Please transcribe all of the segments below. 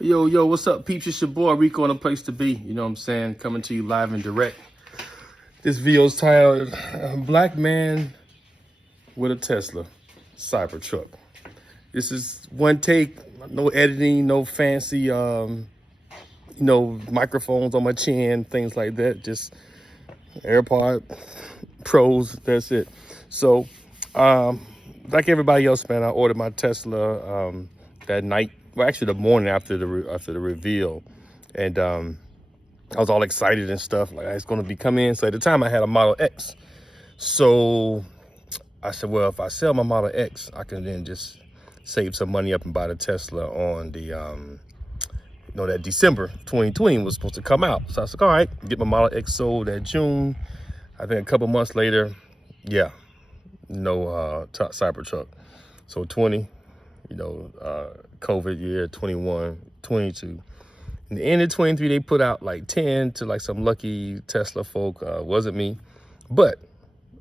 Yo, what's up, peeps? It's your boy Rico on A Place to Be. You know what I'm saying? Coming to you live and direct. This video is titled Black Man with a Tesla Cybertruck. This is one take, no editing, no fancy, microphones on my chin, things like that. Just AirPod Pros, that's it. So, like everybody else, man, I ordered my Tesla that night. Well, actually, the morning after the reveal, and I was all excited and stuff. Like, it's going to be coming in. So at the time, I had a Model X. So I said, well, if I sell my Model X, I can then just save some money up and buy the Tesla on the, that December 2020 was supposed to come out. So I said, all right, get my Model X sold that June. I think a couple months later, yeah, no Cybertruck. So 20. COVID year, 21, 22. In the end of 23, they put out like 10 to like some lucky Tesla folk. Wasn't me. But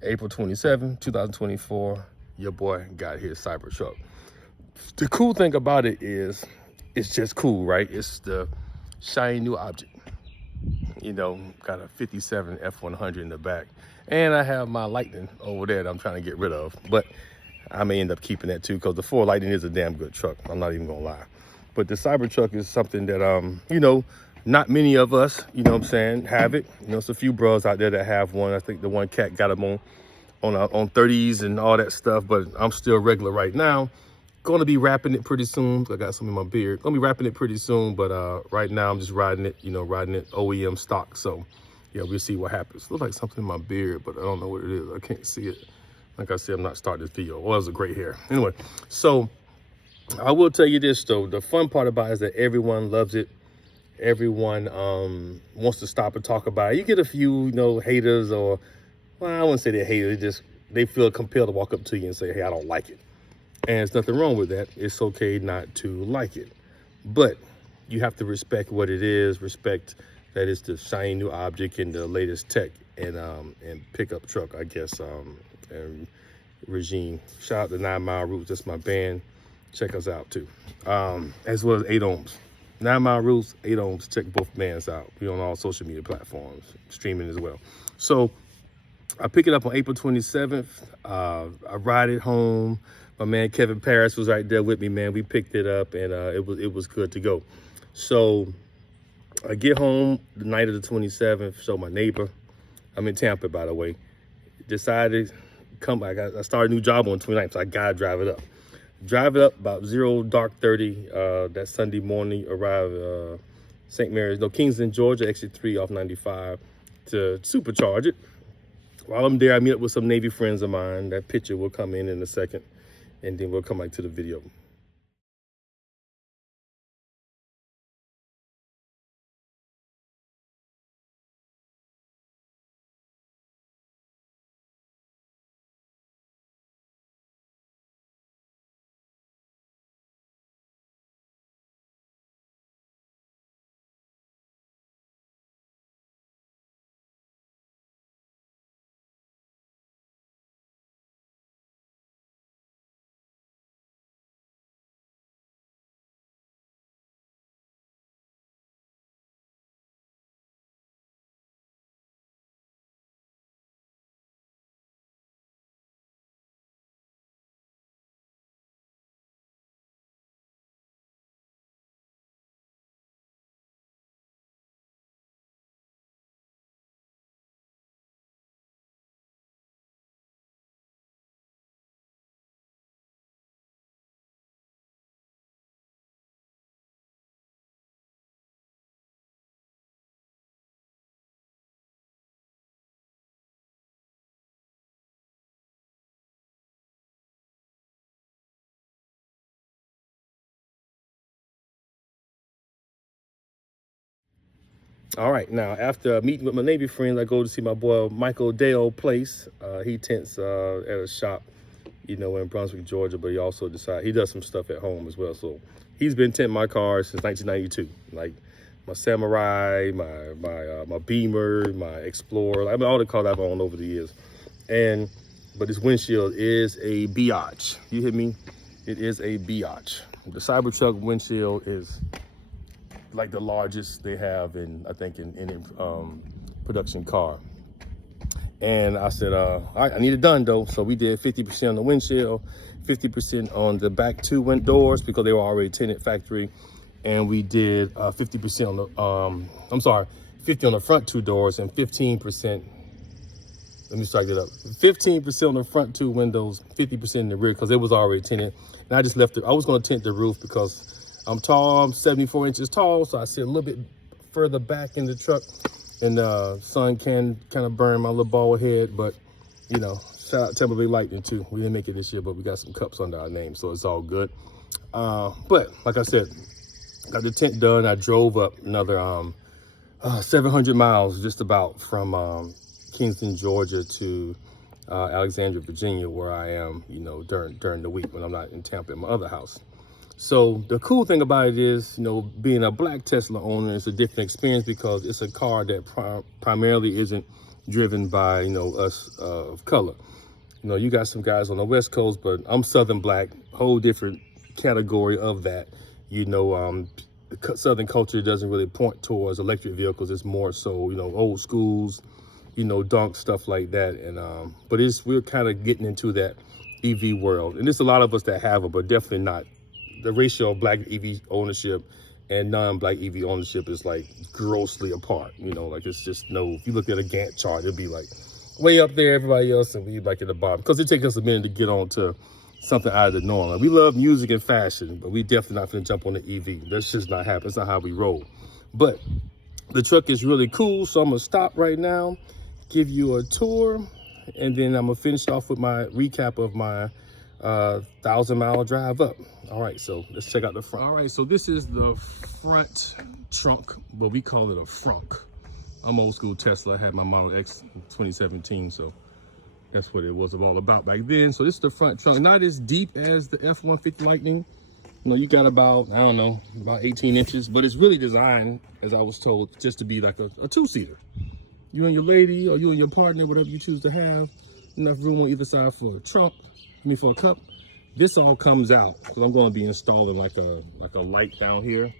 April 27, 2024, your boy got his Cybertruck. The cool thing about it is it's just cool, right? It's the shiny new object. Got a 57 F100 in the back. And I have my Lightning over there that I'm trying to get rid of. But I may end up keeping that too, because the Ford Lightning is a damn good truck. I'm not even gonna lie. But the Cybertruck is something that, not many of us, have it. It's a few bros out there that have one. I think the one cat got them on 30s and all that stuff, but I'm still regular right now. Gonna be wrapping it pretty soon. I got some in my beard. Gonna be wrapping it pretty soon, but right now I'm just riding it, riding it OEM stock. So yeah, we'll see what happens. Looks like something in my beard, but I don't know what it is. I can't see it. Like I said, I'm not starting this video. Well, it was a great hair. Anyway, so I will tell you this though. The fun part about it is that everyone loves it. Everyone wants to stop and talk about it. You get a few, haters, or, well, I wouldn't say they're haters. They feel compelled to walk up to you and say, hey, I don't like it. And there's nothing wrong with that. It's okay not to like it. But you have to respect what it is, respect that it's the shiny new object and the latest tech and pickup truck, I guess, and regime. Shout out to 9 Mile Roots. That's my band. Check us out too. As well as 8 Ohms. 9 Mile Roots, 8 Ohms. Check both bands out. We're on all social media platforms, streaming as well. So I pick it up on April 27th. I ride it home. My man Kevin Paris was right there with me, man. We picked it up, and it was good to go. So I get home the night of the 27th. So my neighbor, I'm in Tampa, by the way, decided come back. I started a new job on 29th, so I gotta drive it up. Drive it up about dark 30 that Sunday morning. Arrive St. Mary's, Kingston, Georgia, exit 3 off 95 to supercharge it. While I'm there, I meet up with some Navy friends of mine. That picture will come in a second, and then we'll come back to the video. All right, now after meeting with my Navy friends, I go to see my boy Michael Dale Place. He tints at a shop, in Brunswick, Georgia, but he also he does some stuff at home as well. So he's been tinting my cars since 1992, like my Samurai, my Beamer, my Explorer, all the cars I've owned over the years. But this windshield is a biatch. You hear me? It is a biatch. The Cybertruck windshield is like the largest they have in, I think, in production car. And I said, I need it done though. So we did 50% on the windshield, 50% on the back two doors because they were already tinted factory. And we did 50% on the, 50 on the front two doors and 15%, let me strike it up, 15% on the front two windows, 50% in the rear because it was already tinted. And I just left it, I was gonna tint the roof because I'm tall, I'm 74 inches tall. So I sit a little bit further back in the truck. And sun can kind of burn my little bald head, but you know, shout out Tampa Bay Lightning too. We didn't make it this year, but we got some cups under our name, so it's all good. But like I said, got the tint done. I drove up another 700 miles just about from Kingston, Georgia to Alexandria, Virginia, where I am, you know, during the week when I'm not in Tampa at my other house. So the cool thing about it is, you know, being a black Tesla owner is a different experience because it's a car that primarily isn't driven by, you know, us of color. You know, you got some guys on the West Coast, but I'm Southern black, whole different category of that. You know, Southern culture doesn't really point towards electric vehicles. It's more so, you know, old schools, you know, dunk stuff like that. And but we're kind of getting into that EV world. And there's a lot of us that have it, but definitely not. The ratio of black EV ownership and non-black EV ownership is like grossly apart. You know, like it's just if you look at a Gantt chart, it'll be like way up there, everybody else, and we like at the bottom. Because it takes us a minute to get on to something out of the norm. Like, we love music and fashion, but we definitely not gonna jump on the EV. That's just not happening. That's not how we roll. But the truck is really cool, so I'm gonna stop right now, give you a tour, and then I'm gonna finish off with my recap of my 1,000-mile drive up. All right, so let's check out the front. All right, so this is the front trunk, but we call it a frunk. I'm old school Tesla. I had my Model X in 2017, so that's what it was all about back then. So this is the front trunk, not as deep as the F-150 Lightning. You know, you got about, I don't know, about 18 inches, but it's really designed, as I was told, just to be like a two-seater. You and your lady, or you and your partner, whatever you choose to have, enough room on either side for a trunk. For a cup. This all comes out because I'm going to be installing like a light down here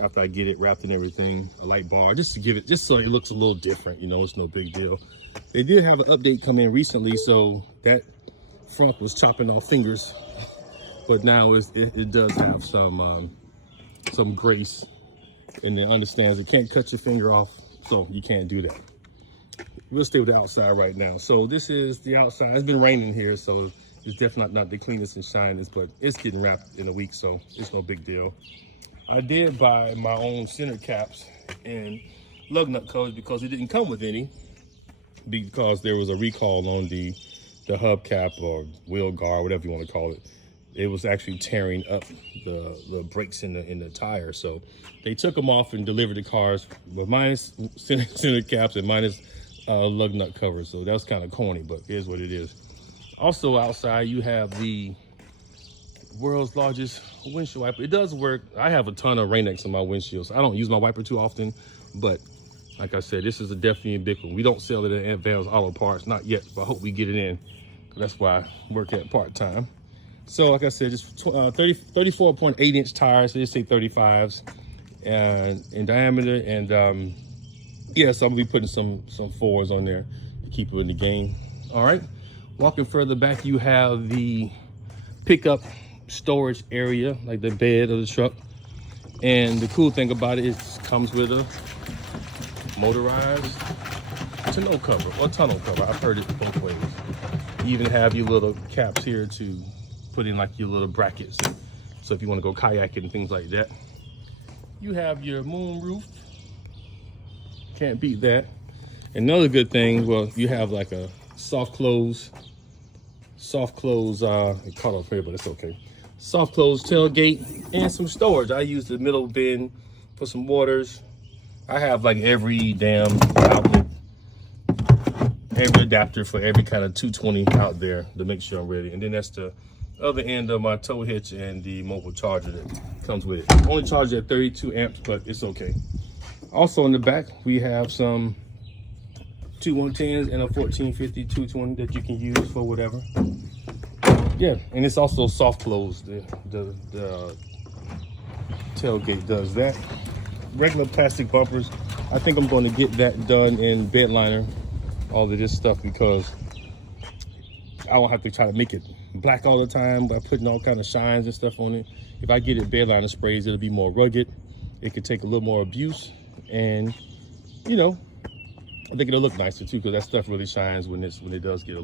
after I get it wrapped and everything, a light bar, just so it looks a little different. You know, it's no big deal. They did have an update come in recently, so that front was chopping off fingers, but now it does have some grace, and it understands it can't cut your finger off, so you can't do that. We'll stay with the outside right now. So this is the outside. It's been raining here, so it's definitely not the cleanest and shiniest, but it's getting wrapped in a week, so it's no big deal. I did buy my own center caps and lug nut covers because it didn't come with any, because there was a recall on the hubcap or wheel guard, whatever you want to call it. It was actually tearing up the brakes in the tire, so they took them off and delivered the cars with minus center caps and minus lug nut cover. So that was kind of corny, but it is what it is. Also outside you have the world's largest windshield wiper. It does work. I have a ton of Rain-X on my windshield, so I don't use my wiper too often, but like I said, this is definitely a big one. We don't sell it at Advanced Auto Parts, not yet, but I hope we get it in. That's why I work at part-time. So like I said, just 34.8 inch tires, so just say 35s in diameter, and yeah, so I'm gonna be putting some 4s on there to keep it in the game. All right, walking further back, you have the pickup storage area, like the bed of the truck. And the cool thing about it is it comes with a motorized tonneau cover or tunnel cover. I've heard it both ways. You even have your little caps here to put in like your little brackets. So if you want to go kayaking and things like that. You have your moon roof. Can't beat that. Another good thing, well, you have like a soft close, it caught up here, but it's okay. Soft close tailgate and some storage. I use the middle bin for some waters. I have like every damn outlet, every adapter for every kind of 220 out there to make sure I'm ready. And then that's the other end of my tow hitch and the mobile charger that comes with it. Only charged at 32 amps, but it's okay. Also in the back, we have some 2110s and a 1450 220 that you can use for whatever. Yeah, and it's also soft close. The tailgate does that. Regular plastic bumpers, I think I'm going to get that done in bed liner, all of this stuff, because I don't have to try to make it black all the time by putting all kind of shines and stuff on it. If I get it bed liner sprays, it'll be more rugged. It could take a little more abuse, and you know, I think it'll look nicer too, because that stuff really shines when it does get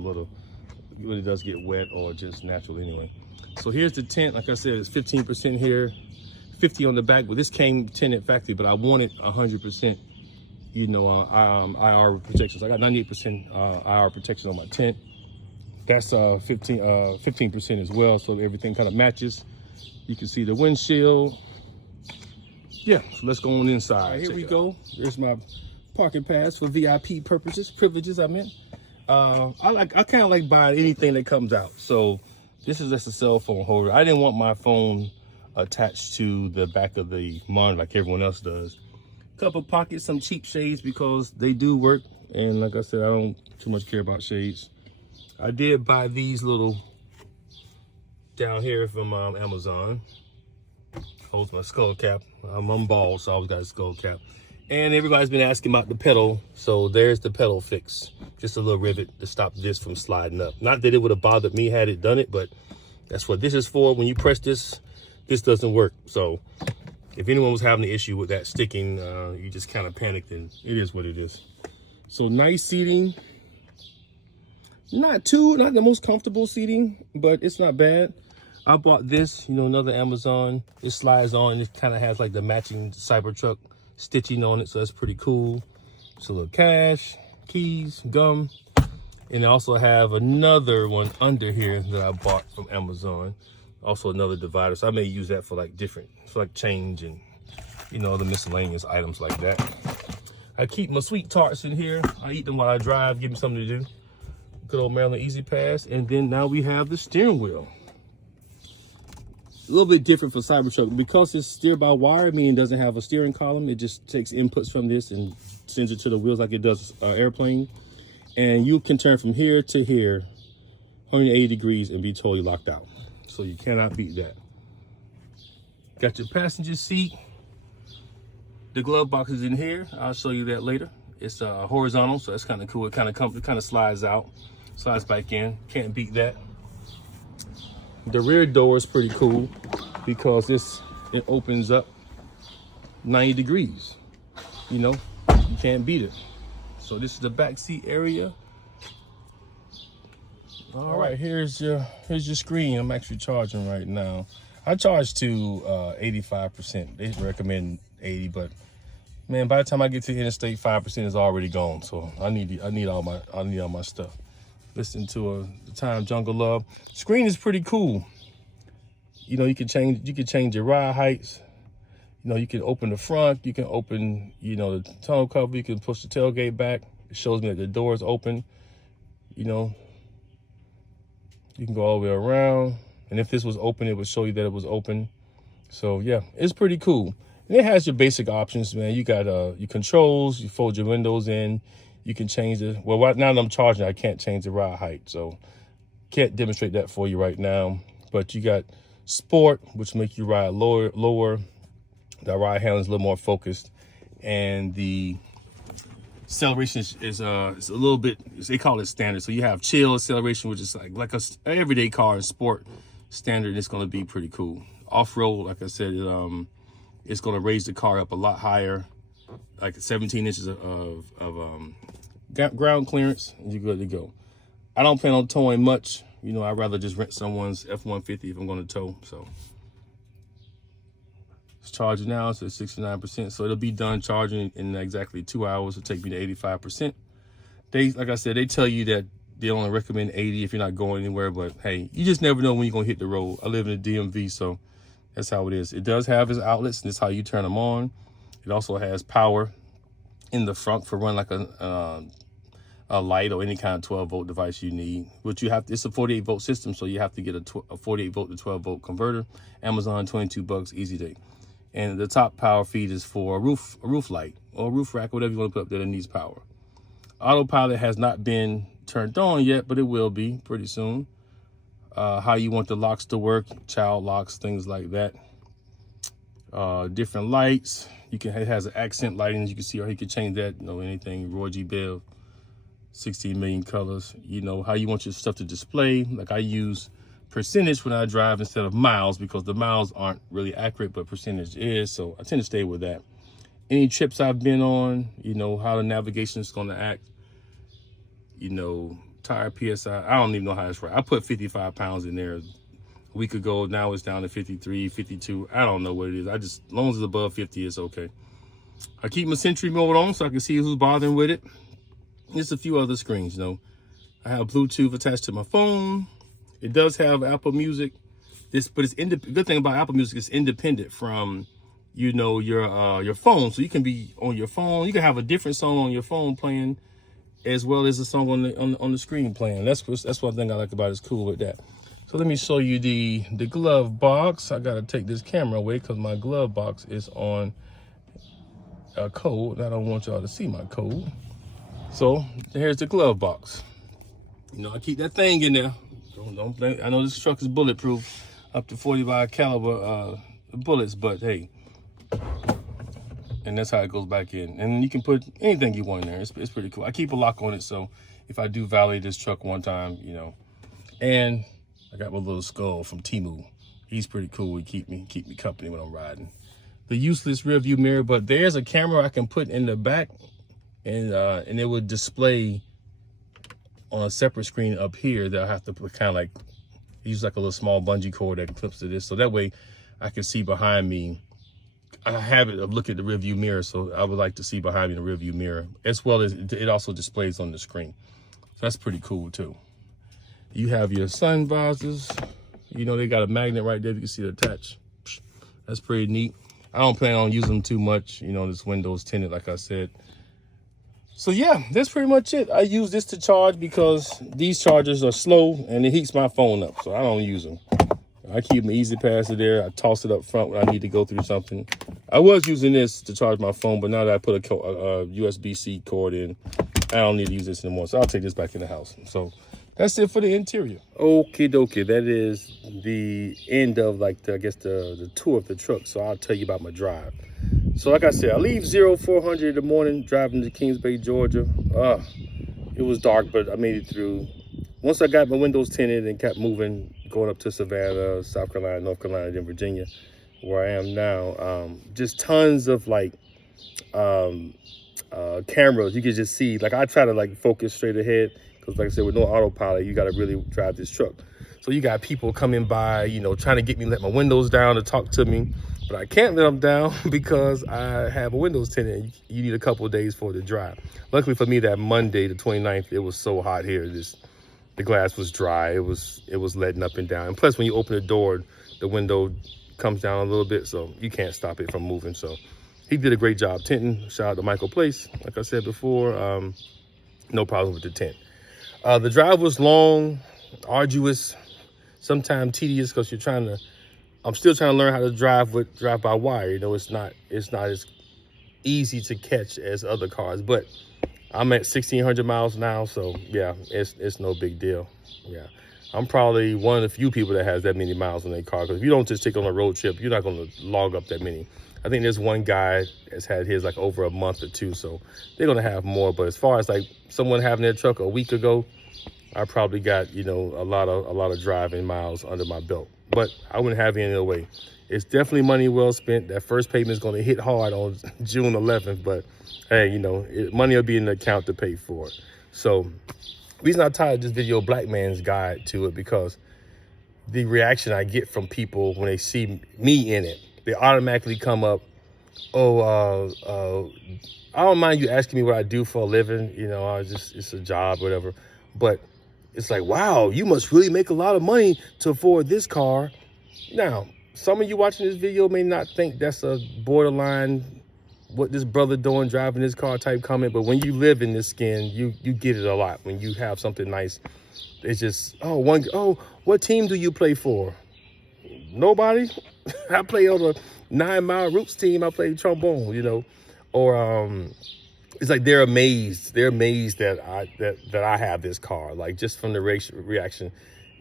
wet or just natural anyway. So here's the tint. Like I said, it's 15% here, 50 on the back, but this came tinted factory, but I wanted 100%, you know, IR protection. So I got 98% IR protection on my tint. That's 15% as well, so everything kind of matches. You can see the windshield. Yeah, so let's go on inside. All right, here we go. There's my parking pass for VIP privileges. I meant. I kind of like buying anything that comes out. So this is just a cell phone holder. I didn't want my phone attached to the back of the monitor like everyone else does. Couple pockets, some cheap shades because they do work. And like I said, I don't too much care about shades. I did buy these little down here from Amazon. Holds my skull cap. I'm bald, so I always got a skull cap. And everybody's been asking about the pedal, so there's the pedal fix. Just a little rivet to stop this from sliding up. Not that it would have bothered me had it done it, but that's what this is for. When you press this, this doesn't work. So if anyone was having the issue with that sticking, you just kind of panicked, and it is what it is. So nice seating. Not the most comfortable seating, but it's not bad. I bought this, you know, another Amazon. It slides on. It kind of has like the matching Cybertruck stitching on it, so that's pretty cool. So a little cash, keys, gum, and I also have another one under here that I bought from Amazon. Also another divider, so I may use that for like different, for like change and, you know, the miscellaneous items like that. I keep my sweet tarts in here. I eat them while I drive, give me something to do. Good old Maryland Easy Pass. And then now we have the steering wheel. A little bit different for Cybertruck because it's steered by wire, meaning it doesn't have a steering column. It just takes inputs from this and sends it to the wheels like it does airplane. And you can turn from here to here 180 degrees and be totally locked out. So you cannot beat that. Got your passenger seat. The glove box is in here. I'll show you that later. It's horizontal, so that's kind of cool. It kind of slides out, slides back in. Can't beat that. The rear door is pretty cool because it opens up 90 degrees. You know, you can't beat it. So this is the back seat area. All right, here's your screen. I'm actually charging right now. I charge to 85%. They recommend 80, but man, by the time I get to the interstate, 5% is already gone. So I need all my stuff. Listen to the Time Jungle Love. Screen is pretty cool. You know, you can change your ride heights. You know, you can open the front, you can open, you know, the tonneau cover, you can push the tailgate back. It shows me that the door is open. You know, you can go all the way around. And if this was open, it would show you that it was open. So yeah, it's pretty cool. And it has your basic options, man. You got your controls, you fold your windows in. You can change it. Well, right now that I'm charging, I can't change the ride height. So can't demonstrate that for you right now. But you got sport, which make you ride lower. The ride handling is a little more focused. And the acceleration is a little bit, they call it standard. So you have chill acceleration, which is like a everyday car in sport standard. It's going to be pretty cool. Off-road, like I said, it's going to raise the car up a lot higher, like 17 inches of ground clearance, and you're good to go. I don't plan on towing much. You know, I'd rather just rent someone's F-150 if I'm going to tow. So it's charging now. It's at 69%. So it'll be done charging in exactly 2 hours. It'll take me to 85%. Like I said, they tell you that they only recommend 80 if you're not going anywhere. But hey, you just never know when you're going to hit the road. I live in the DMV, so that's how it is. It does have its outlets, and that's how you turn them on. It also has power in the front for running like a light or any kind of 12-volt device you need. But you have, it's a 48-volt system, so you have to get a 48-volt to 12-volt converter. Amazon, $22, easy day. And the top power feed is for a roof light or a roof rack, whatever you want to put up there that needs power. Autopilot has not been turned on yet, but it will be pretty soon. How you want the locks to work, child locks, things like that. Different lights. It has an accent lighting. You can see, or he could change that. You know, anything. Roy G. Biv, 16 million colors. You know how you want your stuff to display. Like I use percentage when I drive instead of miles, because the miles aren't really accurate, but percentage is. So I tend to stay with that. Any trips I've been on, you know, how the navigation is going to act. You know, tire PSI. I don't even know how it's right. I put 55 pounds in there a week ago. Now it's down to 53, 52. I don't know what it is. As long as it's above 50, it's okay. I keep my Sentry mode on so I can see who's bothering with it. Just a few other screens, you know. I have Bluetooth attached to my phone. It does have Apple Music. But it's good thing about Apple Music is independent from, you know, your phone. So you can be on your phone. You can have a different song on your phone playing, as well as a song on the screen playing. That's one thing I like about it. It's cool with that. So let me show you the glove box. I gotta take this camera away because my glove box is on a code. I don't want y'all to see my code. So here's the glove box. You know, I keep that thing in there. Don't blame. I know this truck is bulletproof, up to 45 caliber bullets, but hey. And that's how it goes back in. And you can put anything you want in there. It's pretty cool. I keep a lock on it, so if I do valet this truck one time, you know. And I got my little skull from Temu. He's pretty cool. He keep me company when I'm riding. The useless rear view mirror, but there's a camera I can put in the back, and it would display on a separate screen up here that I have to kind of like use like a little small bungee cord that clips to this, so that way I can see behind me. I have it of look at the rear view mirror, so I would like to see behind me in the rear view mirror, as well as it also displays on the screen. So that's pretty cool too. You have your sun visors. You know, they got a magnet right there. You can see it attached. That's pretty neat. I don't plan on using them too much. You know, this window's tinted, like I said. So yeah, that's pretty much it. I use this to charge because these chargers are slow and it heats my phone up, so I don't use them. I keep my easy passer there. I toss it up front when I need to go through something. I was using this to charge my phone, but now that I put a USB-C cord in, I don't need to use this anymore. So I'll take this back in the house. So that's it for the interior. Okie dokie. That is the end of I guess the tour of the truck. So I'll tell you about my drive. So like I said, I leave 0400 in the morning driving to Kings Bay, Georgia. It was dark, but I made it through. Once I got my windows tinted and kept moving, going up to Savannah, South Carolina, North Carolina, then Virginia, where I am now, just tons of cameras. You can just see, like I try to focus straight ahead, because like I said, with no autopilot, you got to really drive this truck. So you got people coming by, you know, trying to get me to let my windows down to talk to me, but I can't let them down because I have a windows tinted. You need a couple of days for it to dry. Luckily for me, that Monday, the 29th, it was so hot here. The glass was dry. It was letting up and down. And plus, when you open the door, the window comes down a little bit, so you can't stop it from moving. So he did a great job tinting. Shout out to Michael Place. Like I said before, no problem with the tint. The drive was long, arduous, sometimes tedious, because I'm still trying to learn how to drive by wire. You know, it's not as easy to catch as other cars, but I'm at 1,600 miles now, so yeah, it's no big deal. Yeah, I'm probably one of the few people that has that many miles on their car, because if you don't just take on a road trip, you're not going to log up that many. I think there's one guy that's had his over a month or two, so they're going to have more. But as far as someone having their truck a week ago, I probably got, you know, a lot of driving miles under my belt. But I wouldn't have any other way. It's definitely money well spent. That first payment is going to hit hard on June 11th, but hey, you know, money will be in the account to pay for it. So the reason I titled this video Black Man's Guide to it, because the reaction I get from people when they see me in it, they automatically come up, I don't mind you asking me what I do for a living, you know, it's a job, whatever. But it's like, wow, you must really make a lot of money to afford this car. Now, some of you watching this video may not think that's a borderline, what this brother doing driving this car type comment, but when you live in this skin, you get it a lot. When you have something nice, it's just, what team do you play for? Nobody. I play on the 9 Mile Roots team. I play trombone, you know, or it's like they're amazed that I have this car, just from the reaction.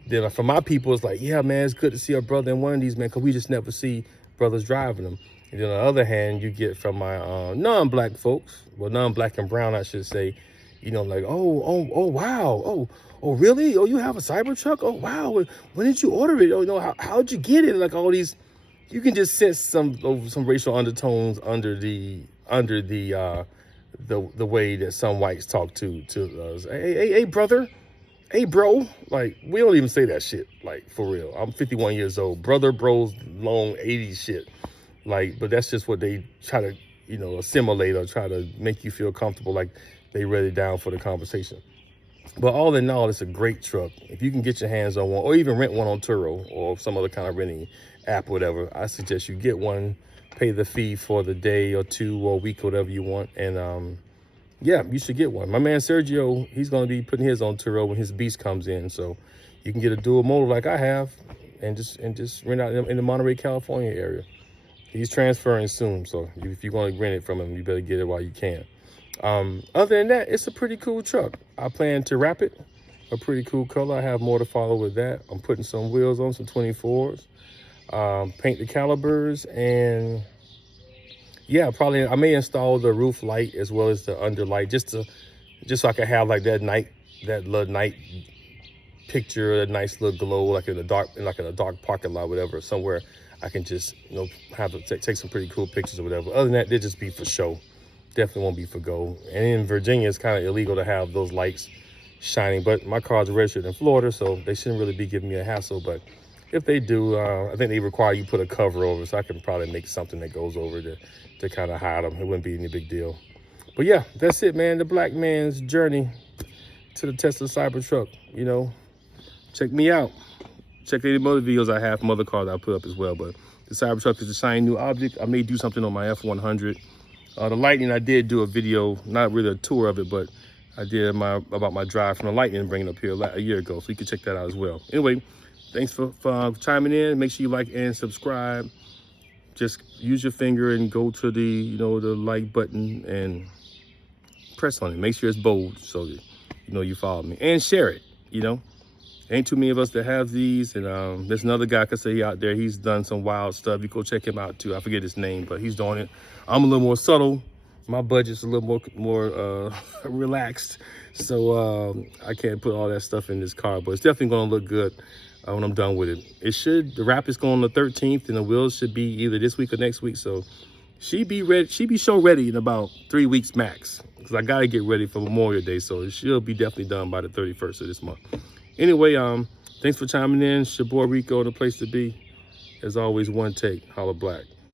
Then for my people, it's like, yeah, man, it's good to see a brother in one of these, man, because we just never see brothers driving them. And then on the other hand, you get from my non-black folks, well, non-black and brown, I should say, you know, like, oh, wow, oh, really? Oh, you have a Cybertruck? Oh, wow. When did you order it? Oh, you know, how'd you get it? Like all these, you can just sense some racial undertones under the way that some whites talk to us. Hey, brother. Hey, bro. Like, we don't even say that shit, like, for real. I'm 51 years old. Brother, bros, long 80s shit. Like, but that's just what they try to, you know, assimilate or try to make you feel comfortable, like they ready down for the conversation. But all in all, it's a great truck. If you can get your hands on one, or even rent one on Turo or some other kind of renting app or whatever, I suggest you get one, pay the fee for the day or two or week, whatever you want. And yeah, you should get one. My man Sergio, he's going to be putting his on Turo when his beast comes in. So you can get a dual motor like I have and just rent out in the Monterey, California area. He's transferring soon, so if you're going to rent it from him, you better get it while you can. Other than that, it's a pretty cool truck. I plan to wrap it a pretty cool color. I have more to follow with that. I'm putting some wheels on, some 24s, paint the calibers, and yeah, probably I may install the roof light as well as the under light just so I can have like that little night picture, a nice little glow, like in a dark parking lot, whatever, somewhere I can just, you know, have to take some pretty cool pictures or whatever. Other than that, they'll just be for show. Definitely won't be for go. And in Virginia, it's kind of illegal to have those lights shining, but my car's registered in Florida, so they shouldn't really be giving me a hassle. But if they do, I think they require you put a cover over, so I can probably make something that goes over to kind of hide them. It wouldn't be any big deal. But yeah, that's it, man. The black man's journey to the Tesla Cybertruck. You know, check me out. Check any other videos I have from other cars I put up as well. But the Cybertruck is a shiny new object. I may do something on my F100. The Lightning, I did do a video, not really a tour of it, but I did about my drive from the Lightning and bring it up here a year ago. So you can check that out as well. Anyway, thanks for chiming in. Make sure you like and subscribe. Just use your finger and go to the, you know, the like button and press on it. Make sure it's bold so that you know you follow me. And share it, you know. Ain't too many of us that have these, and there's another guy I could say out there. He's done some wild stuff. You go check him out too. I forget his name, but he's doing it. I'm a little more subtle. My budget's a little more relaxed, so I can't put all that stuff in this car. But it's definitely gonna look good when I'm done with it. The wrap is going on the 13th, and the wheels should be either this week or next week. So she be ready. She be show ready in about 3 weeks max, because I gotta get ready for Memorial Day. So she'll be definitely done by the 31st of this month. Anyway, thanks for chiming in. It's your boy Rico, the place to be. As always, one take. Holla black.